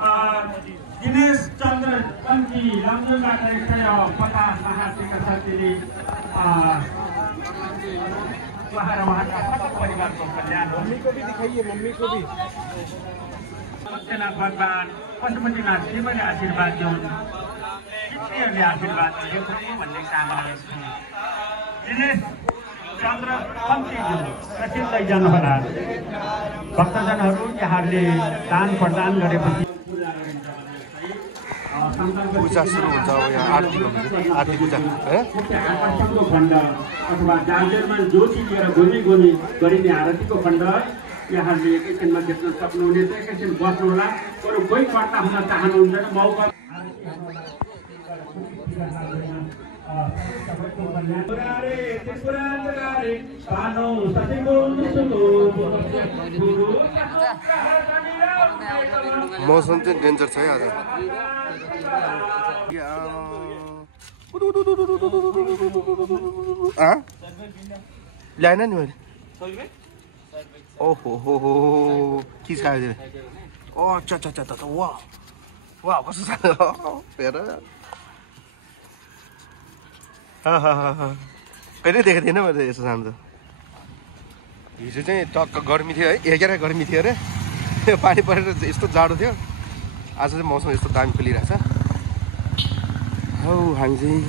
दिनेश चन्द्र कन्ती लमजुङबाट 150 महाशिखर शक्तिले उहाँका सब परिवारको कल्याण हो। मम्मी को भी दिखाइए, मम्मी को भी। भगवान पशुपतिनाथ शिवले आशीर्वाद दिउन्, शिवले आशीर्वाद दियो भन्ने कामना गर्छु। दिनेश चन्द्र कन्तीज्यू प्रसिद्ध लैजानुहोला। भक्तजनहरू यहाँहरूले दान प्रदान गरेपछि पूजा सुरु हुन्छ अब यहाँ आरती पूजा आकर्षणको खण्ड अथवा जागेरमा ज्योति लिएर गोमी गोमी गरिने आरतीको खण्ड यहाँहरूले एकैछिनमा देख्न सक्नुहुनेछ। एकैछिन बस्नुहोला। अरू कोही कर्ता हुन चाहनुहुँदैन मौका मौसम चाहिँ डेन्जर छ है आज। ल्याएन नि मैले। ओहो हो हो के खायो ओ अच्छा अच्छा अच्छा वाह वाह कस्तो छ हेर। कहिले देखेको थिएन मैले यसो सानो त। हिजो चाहिँ टक्क गर्मी थियो है, एघार गर्मी थियो अरे, पानी परेर यस्तो जाडो थियो। आज चाहिँ मौसम यस्तो दामी खुलिरहेछ। हौ हामी चाहिँ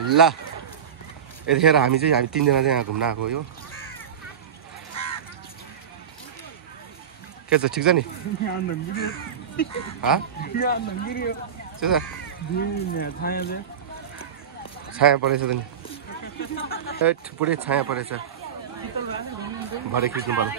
ल यतिखेर हामी तीनजना चाहिँ यहाँ घुम्न आएको यो। के छ ठिक छ नि? छाया परेछ त नि, पुरै छाया परेछ। भरे खिच्नु पर्यो।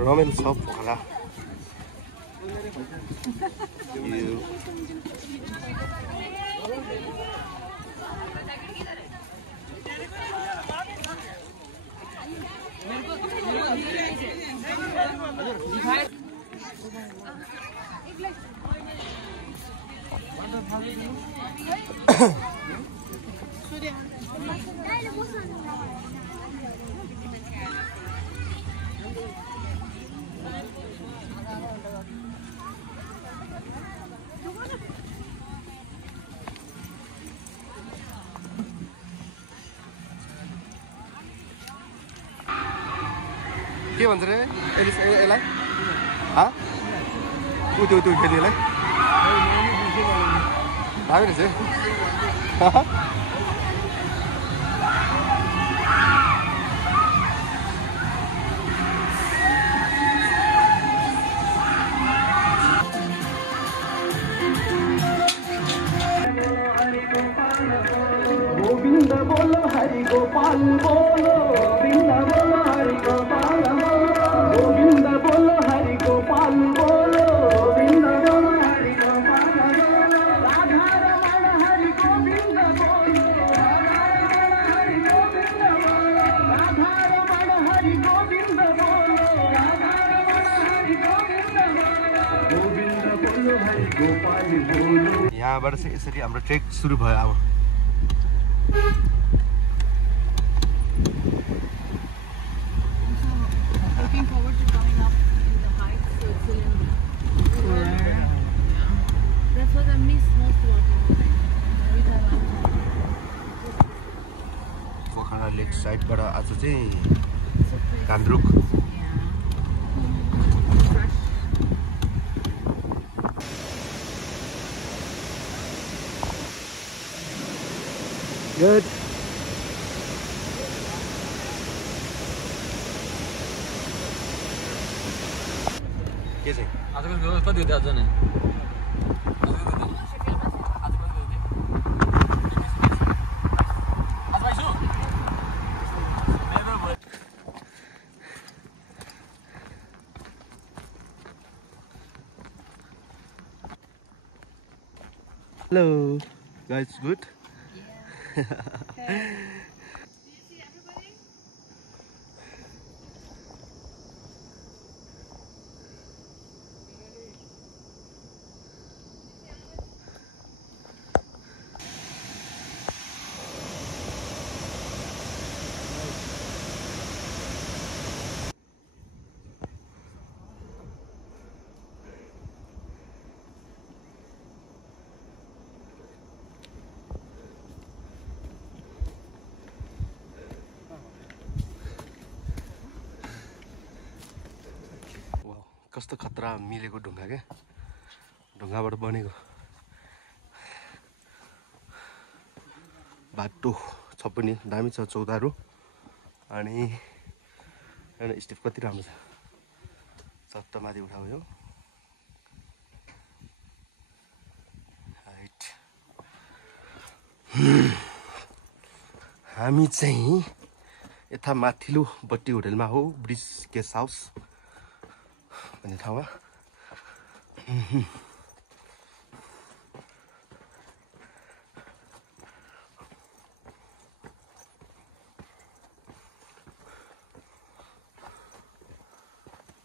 Ramen shop होला यो। के भन्छ रे यसलाई? त्यो खेल्नेलाई दामी रहेछ। गोविंद बोलो हरि गोपाल बोलो, गोविंद बोलो हरि गोपाल बोलो, गोविंद बोलो हरि गोपाल बोलो, गोविंद बोलो हरि गोपाल बोलो, राधा रमण हरि गोविंद बोलो, राधा रमण हरि गोविंद बोलो, राधा रमण हरि गोविंद बोलो, राधा रमण हरि गोविंद बोलो, गोविंद बोलो हरि गोपाल बोलो। यहाँबाट चाहिँ यसरी हाम्रो ट्रेक सुरु भयो। अब looking forward to coming up in the heights. That's what I miss most walking. Every time I'm Pokhara लेक साइडबाट आज चाहिँ घान्द्रुक गुड। के चाहिँ आजकल कति होते आज नै हेलो गाइस गुड कस्तो खतरा मिलेको ढुङ्गा क्या ढुङ्गाबाट बनेको बाटो छ पनि दामी छ चौतारो अनि स्टेप कति राम्रो छ चट्ट माथि उठायो हाइट हामी चाहिँ यता माथिल्लो बट्टी होटलमा हो ब्रिज गेस्ट हाउस भन्ने ठाउँमा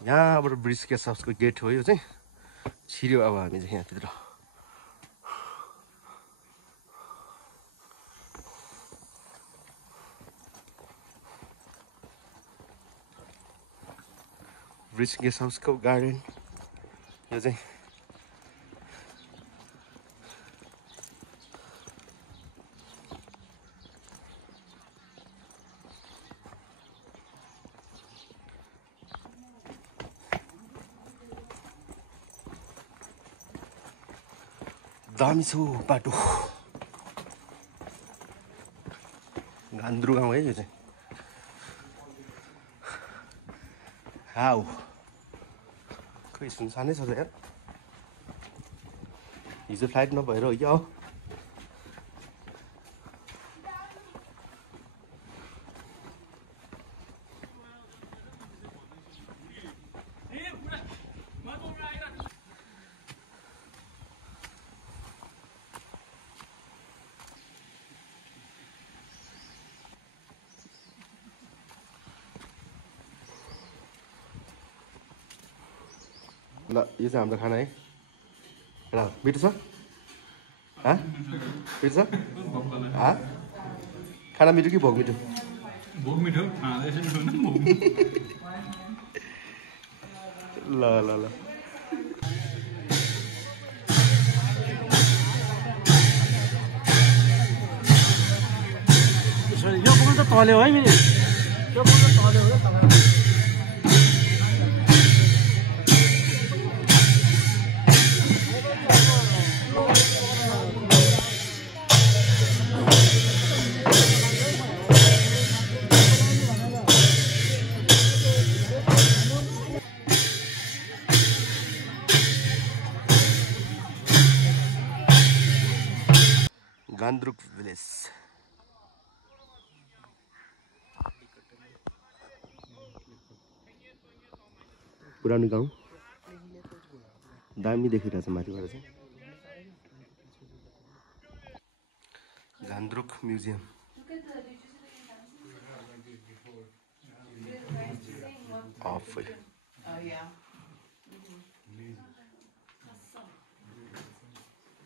यहाँबाट ब्रिज गेस्ट हाउसको गेट हो यो चाहिँ छिर्यो अब हामी चाहिँ यहाँभित्र ब्रिज गेस्ट हाउसको गार्डन यो चाहिँ दामी छ बाटो गान्द्रु गाउँ है यो चाहिँ हाउ खै सुनसानै छ त यार हिजो फ्लाइट नभएर हो क्या हो ल यो चाहिँ हाम्रो खाना है ल मिठो छ मिठो छ खाना मिठो कि भोग मिठो भोग मिठो ल ल ल यो पुग्नु त तल्यो है मिनी यो पुग्नु तल्यो हो गान्द्रुक भिलेज पुरानो गाउँ दामी देखिरहेछ माथिबाट चाहिँ Ghandruk museum of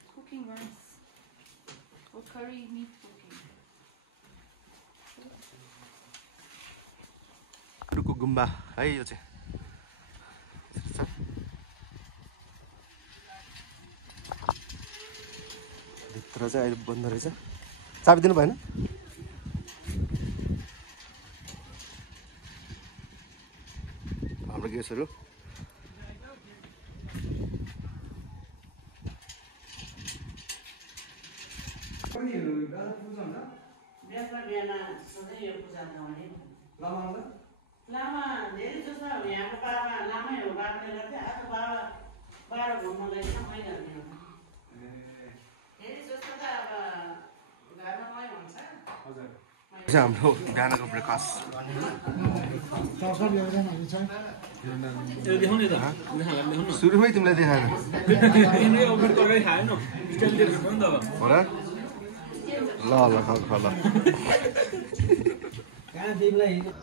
Cooking rice. Or curry meat cooking. रुको गुम्बा है यो चाहिँ भित्र चाहिँ अहिले बन्द रहेछ चाबी दिनु भएन हाम्रो गेस्टहरू लामा धेरै जस्तो यहाँको बाबा लामै हो बाबाले गर्थे आज बाबा बाह्र घुम्न गएछ मैले धेरै जस्तो त अब घरमा मै हुन्छ हाम्रो बिहानको ब्रेकफास्ट सुरुमै तिमीलाई देखाएन हो र ल ल ल ल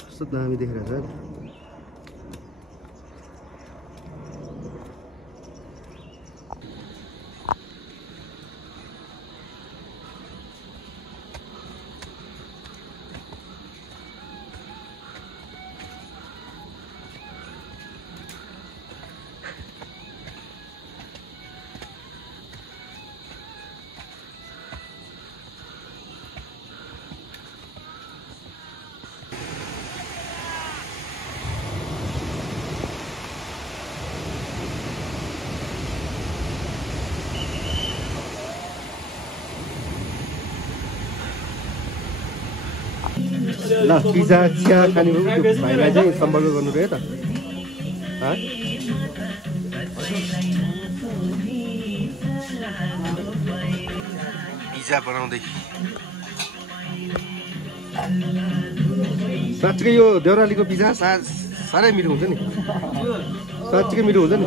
कस्तो दामी देखिरहेको छ ल पिज्जा चिया खाने भाइलाई चाहिँ सम्पर्क गर्नु रह्यो त पिज्जा बनाउँदै साँच्चीकै यो देउरालीको पिज्जा साह्रै मिठो हुन्छ नि साँच्चीकै मिठो हुन्छ नि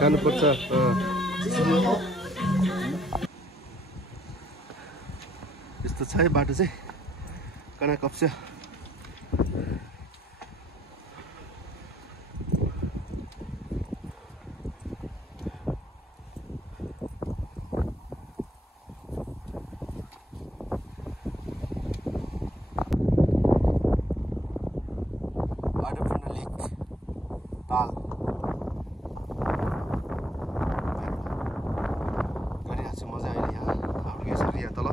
खानुपर्छ यस्तो छ है बाटो चाहिँ कडा कप्स्या ताल गरिरहेको छु मजा अहिले यहाँ हाम्रो यसरी यहाँ तल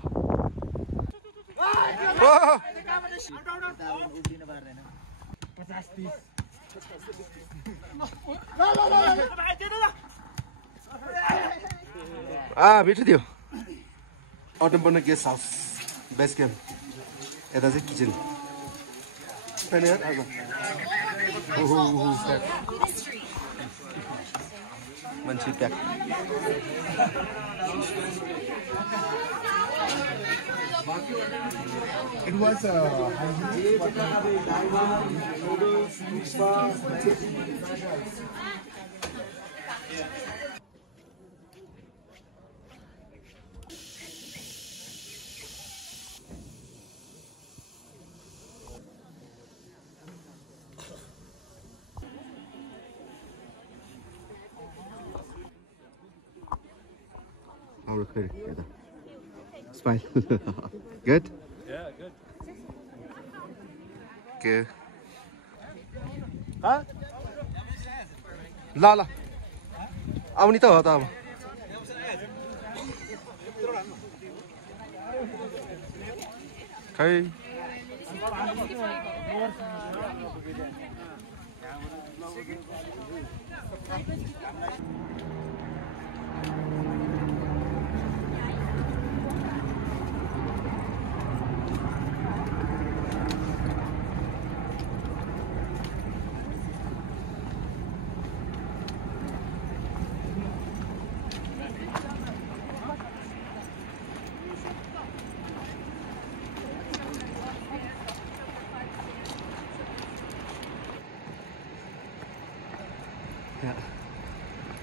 मिठो थियो अटोम्पन्न गेस्ट हाउस बेस क्याम्प यता चाहिँ किचन मान्छे pack It was Our clear. Smile. Good? Yeah, good. Okay. Huh? ल आउनी त हो त अब खै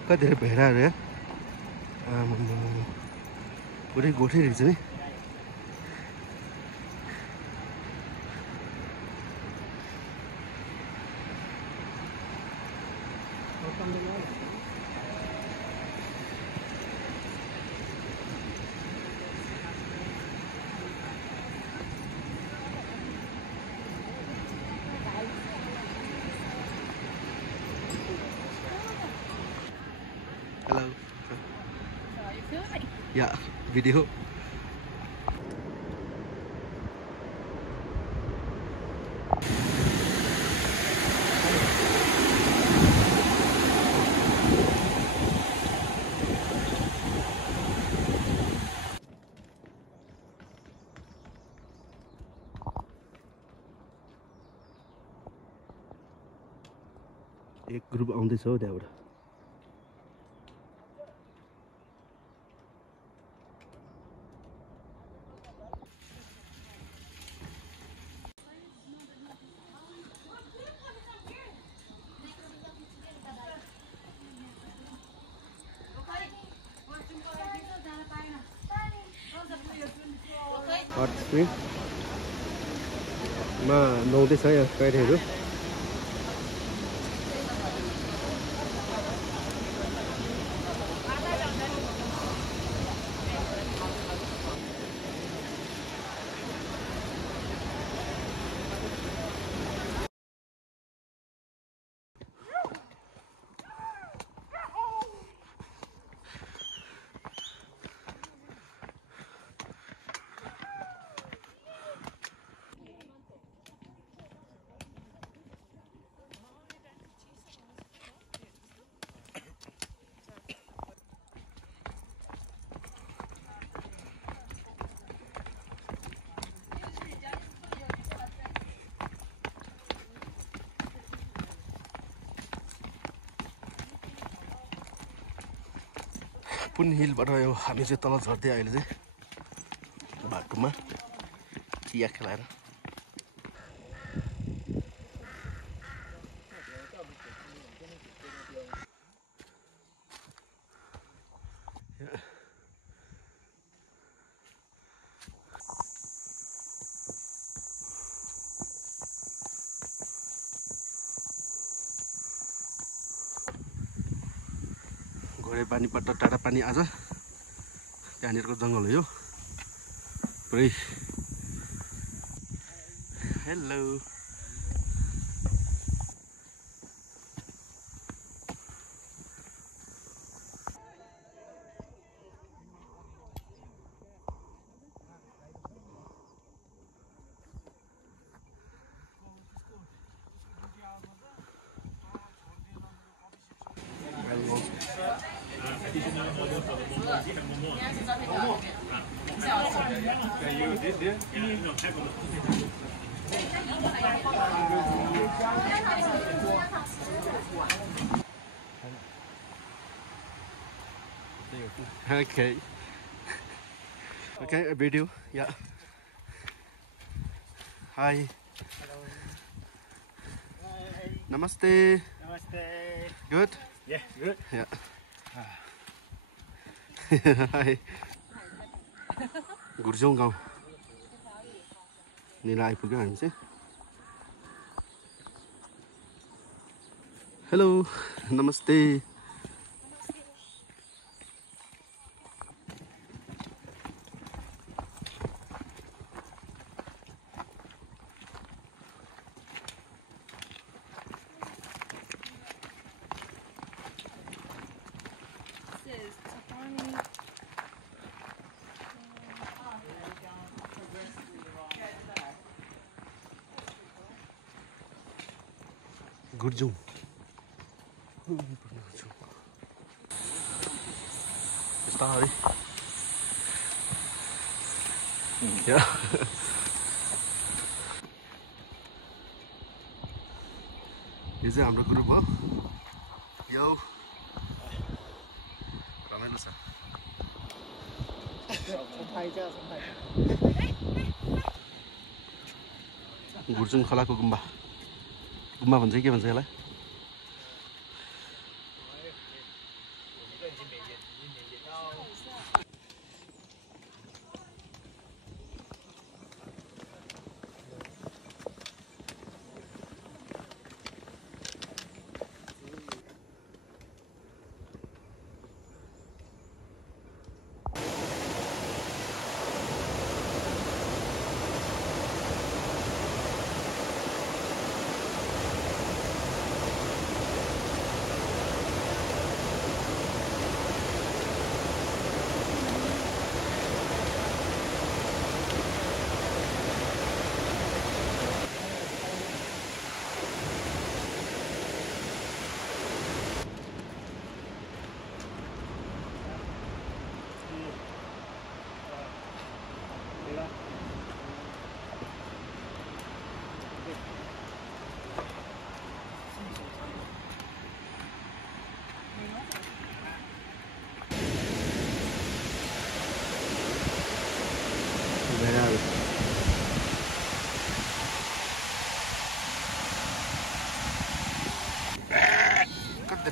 कति धेरै भेडाहरू या पुरै गोठै रहेछ नि Hello. Are you filming? Yeah, video. एक ग्रुप आउँदैछ हो त्यहाँबाट हट स्प्रिङमा नुहाउँदैछ यहाँ कैरेहरू। पुन हिलबाट यो हामी चाहिँ तल झर्दै अहिले चाहिँ बाटोमा चिया खेलाएर। घोडे पानीबाट टाढा पानी आज त्यहाँनिरको जङ्गल हो यो पुरै। Hello Okay. Okay, a video. Yeah. Hi. Hello. Namaste. Namaste. Good? Yeah, good. Yeah. Hi. गुर्जौँ गाउँ निर आइपुग्यो हामी चाहिँ। हेलो नमस्ते। गुर्जौँ बिस्तारै यो चाहिँ हाम्रो ग्रुप हो। यो रमाइलो छ। गुर्जौँ खोलाको गुम्बा गुम्बा भन्छ के भन्छ यसलाई?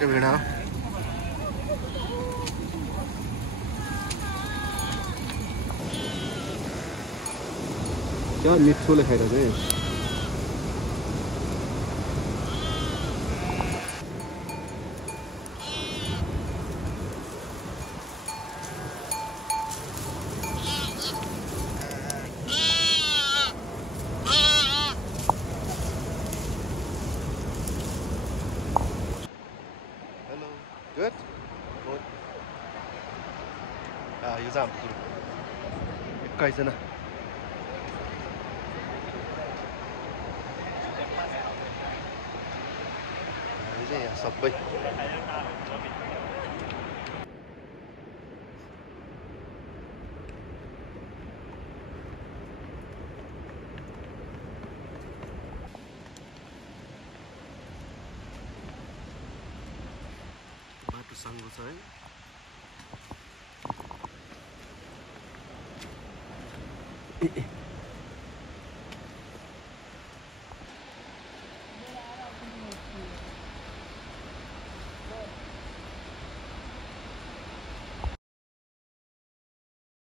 कति भेडा क्या मिठोले खाइरहेको है Good? Good. यो चाहिँ हाम्रो ग्रुप 21 जना हामी चाहिँ यहाँ सबै बाटो साङ्गो छ है